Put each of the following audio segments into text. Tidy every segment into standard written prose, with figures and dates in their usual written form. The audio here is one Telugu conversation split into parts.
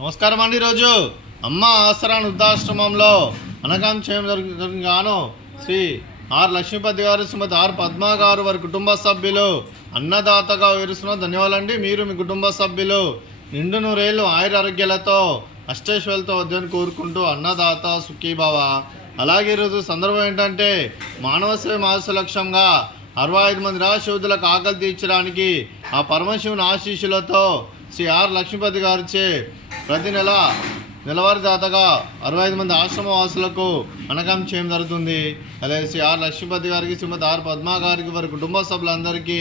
నమస్కారం అండి. ఈరోజు అమ్మ ఆసరా వృద్ధాశ్రమంలో అనగాం చేయడం జరుగుగాను శ్రీ ఆర్ లక్ష్మీపతి గారు, శ్రీమతి ఆర్ పద్మ గారు, వారి కుటుంబ సభ్యులు అన్నదాతగా వివరిస్తున్న ధన్యవాదాలండి. మీరు మీ కుటుంబ సభ్యులు నిండు నూరేళ్ళు ఆయుర ఆరోగ్యాలతో అష్టైశ్వర్యాలతో వద్దని కోరుకుంటూ అన్నదాత సుఖీభావ. అలాగే ఈరోజు సందర్భం ఏంటంటే మానవ సేవ మాస లక్ష్యంగా 65 మంది నిరాశయోధులకు ఆకలి తీర్చడానికి ఆ పరమశివుని ఆశీస్సులతో శ్రీ ఆర్ లక్ష్మీపతి గారిచే ప్రతి నెలవారీ దాతగా 65 మంది ఆశ్రమ వాసులకు అనగాం చేయడం జరుగుతుంది. అలాగే శ్రీ ఆర్ లక్ష్మీపతి గారికి, శ్రీమతి ఆర్ పద్మ గారికి, వారి కుటుంబ సభ్యులందరికీ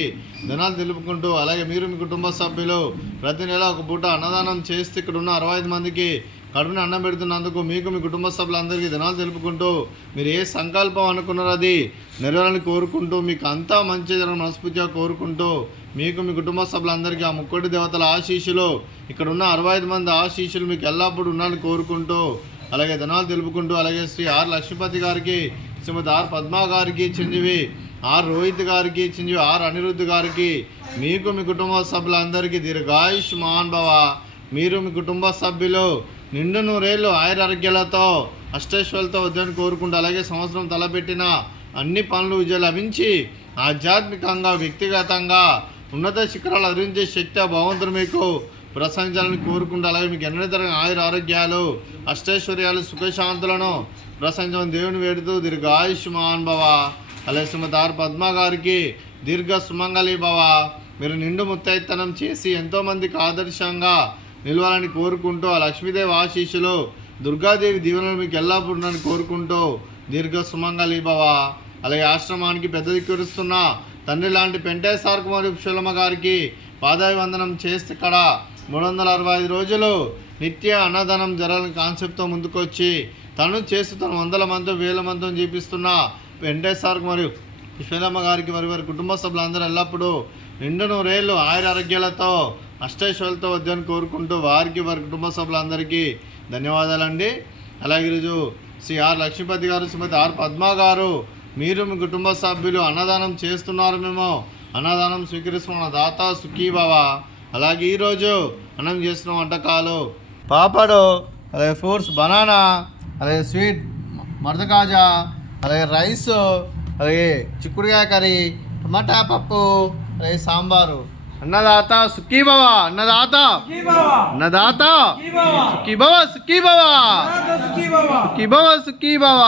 ధనాలు తెలుపుకుంటూ, అలాగే మీరు మీ కుటుంబ సభ్యులు ప్రతి నెల ఒక పూట అన్నదానం చేస్తే ఇక్కడ ఉన్న 65 మందికి కడుపుని అన్నం పెడుతున్నందుకు మీకు మీ కుటుంబ సభ్యులందరికీ ధనాలు తెలుపుకుంటూ, మీరు ఏ సంకల్పం అనుకున్నారో అది నెరవేరాలని కోరుకుంటూ, మీకు అంతా మంచి జరగని మనస్ఫూర్తిగా కోరుకుంటూ, మీకు మీ కుటుంబ సభ్యులందరికీ ఆ ముక్కోటి దేవతల ఆశీస్సులు, ఇక్కడ ఉన్న 65 మంది ఆశీస్సులు మీకు ఎల్లప్పుడూ ఉండాలని కోరుకుంటూ, అలాగే ధనాలు తెలుపుకుంటూ, అలాగే శ్రీ ఆర్ లక్ష్మీపతి గారికి, శ్రీమతి ఆర్ పద్మ గారికి, చిరంజీవి ఆర్ రోహిత్ గారికి, చిరంజీవి ఆర్ అనిరుద్ధ్ గారికి, మీకు మీ కుటుంబ సభ్యులందరికీ దీర్ఘాయుష్మాన్ భవ. మీరు మీ కుటుంబ సభ్యులు నిండు నూరేళ్ళు ఆయుర ఆరోగ్యాలతో అష్టైశ్వర్యాలతో వద్దని కోరుకుంటూ, అలాగే సంవత్సరం తలపెట్టిన అన్ని పనులు విజయం లభించి ఆధ్యాత్మికంగా వ్యక్తిగతంగా ఉన్నత శిఖరాలు అధించే శక్తి భగవంతుడు మీకు ప్రసంచాలని కోరుకుంటూ, అలాగే మీకు ఎన్నో ఆయుర ఆరోగ్యాలు అష్టైశ్వర్యాలు సుఖశాంతులను ప్రసంచం దేవుని వేడుతూ దీర్ఘాయుష్మాన్ భవ. అలాగే శ్రీమతి ఆర్ పద్మ గారికి దీర్ఘ సుమంగళి భవ. మీరు నిండు ముత్తైతనం చేసి ఎంతోమందికి ఆదర్శంగా నిలవాలని కోరుకుంటూ, ఆ లక్ష్మీదేవి ఆశీస్సులు దుర్గాదేవి దీవెనలు మీకు ఎల్లప్పుడూ ఉండాలని కోరుకుంటూ దీర్ఘ సుమంగళి భవ. అలాగే ఆశ్రమానికి పెద్ద దిక్కురుస్తున్న తండ్రి లాంటి పెంటేశ్వర కుమారి పుష్పలమ్మ గారికి పాదాభివందనం చేస్తే ఇక్కడ 365 రోజులు నిత్య అన్నదానం జరగాలని కాన్సెప్ట్తో ముందుకొచ్చి తను వందల మంది 1000 మందితో చూపిస్తున్న వెంకటేశ్వర కుమారి పుష్పలమ్మ గారికి వారి కుటుంబ సభ్యులందరూ ఎల్లప్పుడూ నిండు నూరేళ్ళు ఆయుర ఆరోగ్యాలతో అష్టైశ్వర్యాలతో వద్దని కోరుకుంటూ, వారికి వారి కుటుంబ సభ్యులందరికీ ధన్యవాదాలండి. అలాగే ఈరోజు శ్రీ ఆర్ లక్ష్మీపతి గారు, శ్రీమతి ఆర్ పద్మ గారు, మీరు మీ కుటుంబ సభ్యులు అన్నదానం చేస్తున్నారు, మేము అన్నదానం స్వీకరిస్తున్న దాత సుఖీభావ. అలాగే ఈరోజు అన్నం చేస్తున్న వంటకాలు పాపడు, అలాగే ఫ్రూట్స్ బనానా, అలాగే స్వీట్ మర్దకాజా, అలాగే రైస్, అలాగే చిక్కుడుకాయ కర్రీ, టమాటా పప్పు, అలాగే సాంబారు. అన్నదాత సుఖీభవ, అన్నదాత అన్నదాత సుఖీభవ, సుఖీభవ, సుఖీభవ, సుఖీభవ.